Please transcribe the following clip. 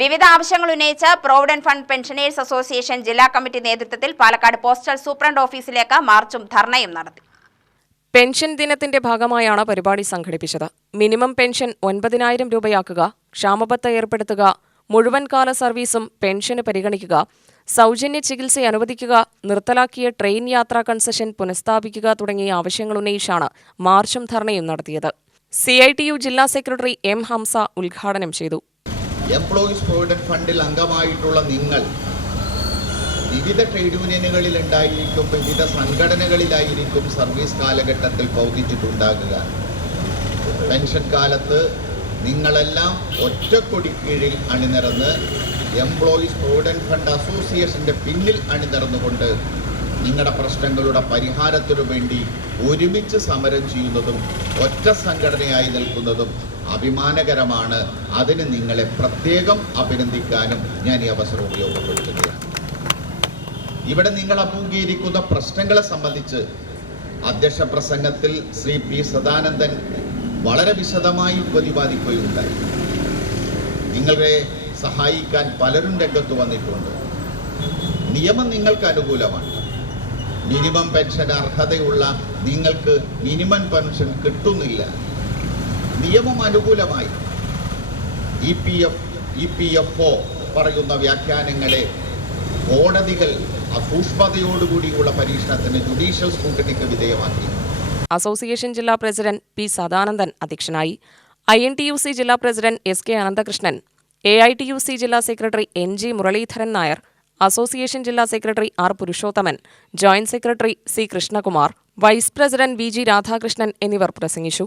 വിവിധ ആവശ്യങ്ങൾ ഉന്നയിച്ച് പ്രോവിഡന്റ് ഫണ്ട് പെൻഷനേഴ്സ് അസോസിയേഷൻ ജില്ലാ കമ്മിറ്റി നേതൃത്വത്തിൽ പാലക്കാട് പോസ്റ്റൽ സൂപ്രണ്ട് ഓഫീസിലേക്ക് മാർച്ചും ധർണയും നടത്തി. പെൻഷൻ ദിനത്തിന്റെ ഭാഗമായാണ് പരിപാടി സംഘടിപ്പിച്ചത്. മിനിമം പെൻഷൻ ഒൻപതിനായിരം രൂപയാക്കുക ക്ഷാമബത്ത ഏർപ്പെടുത്തുക മുഴുവൻ കാല സർവീസും പെൻഷന് പരിഗണിക്കുക സൗജന്യ ചികിത്സ അനുവദിക്കുക നിർത്തലാക്കിയ ട്രെയിൻ യാത്രാ കൺസെഷൻ പുനഃസ്ഥാപിക്കുക തുടങ്ങിയ ആവശ്യങ്ങൾ ഉന്നയിച്ചാണ് മാർച്ചും ധർണയും നടത്തിയത്. സി ഐ ടി യു ജില്ലാ സെക്രട്ടറി എം ഹംസ ഉദ്ഘാടനം ചെയ്തു. എംപ്ലോയീസ് പ്രൊവിഡന്റ് ഫണ്ടിൽ അംഗമായിട്ടുള്ള നിങ്ങൾ വിവിധ ട്രേഡ് യൂണിയനുകളിൽ ഉണ്ടായിരിക്കും വിവിധ സംഘടനകളിലായിരിക്കും സർവീസ് കാലഘട്ടത്തിൽ പ്രവർത്തിച്ചിട്ടുണ്ടാകുക പെൻഷൻ കാലത്ത് നിങ്ങളെല്ലാം ഒറ്റക്കൊടി കീഴിൽ അണിനിരന്ന് എംപ്ലോയീസ് പ്രൊവിഡന്റ് ഫണ്ട് അസോസിയേഷന്റെ പിന്നിൽ അണിനിരന്നുകൊണ്ട് നിങ്ങളുടെ പ്രശ്നങ്ങളുടെ പരിഹാരത്തിനു വേണ്ടി ഒരുമിച്ച് സമരം ചെയ്യുന്നതും ഒറ്റ സംഘടനയായി നിൽക്കുന്നതും അഭിമാനകരമാണ്. അതിന് നിങ്ങളെ പ്രത്യേകം അഭിനന്ദിക്കാനും ഞാൻ ഈ അവസരം ഉപയോഗപ്പെടുത്തുകയാണ്. ഇവിടെ നിങ്ങൾ അഭിമുഖീകരിക്കുന്ന പ്രശ്നങ്ങളെ സംബന്ധിച്ച് അധ്യക്ഷ പ്രസംഗത്തിൽ ശ്രീ പി സദാനന്ദൻ വളരെ വിശദമായി പ്രതിപാദിക്കുകയുണ്ടായി. നിങ്ങളെ സഹായിക്കാൻ പലരും രംഗത്ത് വന്നിട്ടുണ്ട്. നിയമം നിങ്ങൾക്ക് അനുകൂലമാണ്. മിനിമം പെൻഷൻ അർഹതയുള്ള നിങ്ങൾക്ക് മിനിമം പെൻഷൻ കിട്ടുന്നില്ല. നിയമം അനുകൂലമായി E P F E P F O പറയുന്ന വ്യാഖ്യാനങ്ങളെ കോടതികൾ അസൂക്ഷ്മതയോടുകൂടിയുള്ള പരീക്ഷണത്തിന് ജുഡീഷ്യൽ സ്കൂട്ടണിക്ക് വിധേയമാക്കി. അസോസിയേഷൻ ജില്ലാ പ്രസിഡന്റ് പി സദാനന്ദൻ അധ്യക്ഷനായി. I N T U C ജില്ലാ president S K Ananthakrishnan A I T U C ജില്ലാ secretary N G Muraleedharan Nair association ജില്ലാ secretary R Purushothaman joint secretary C Krishnakumar vice president V G Radhakrishnan എന്നിവർ പ്രസംഗിച്ചു.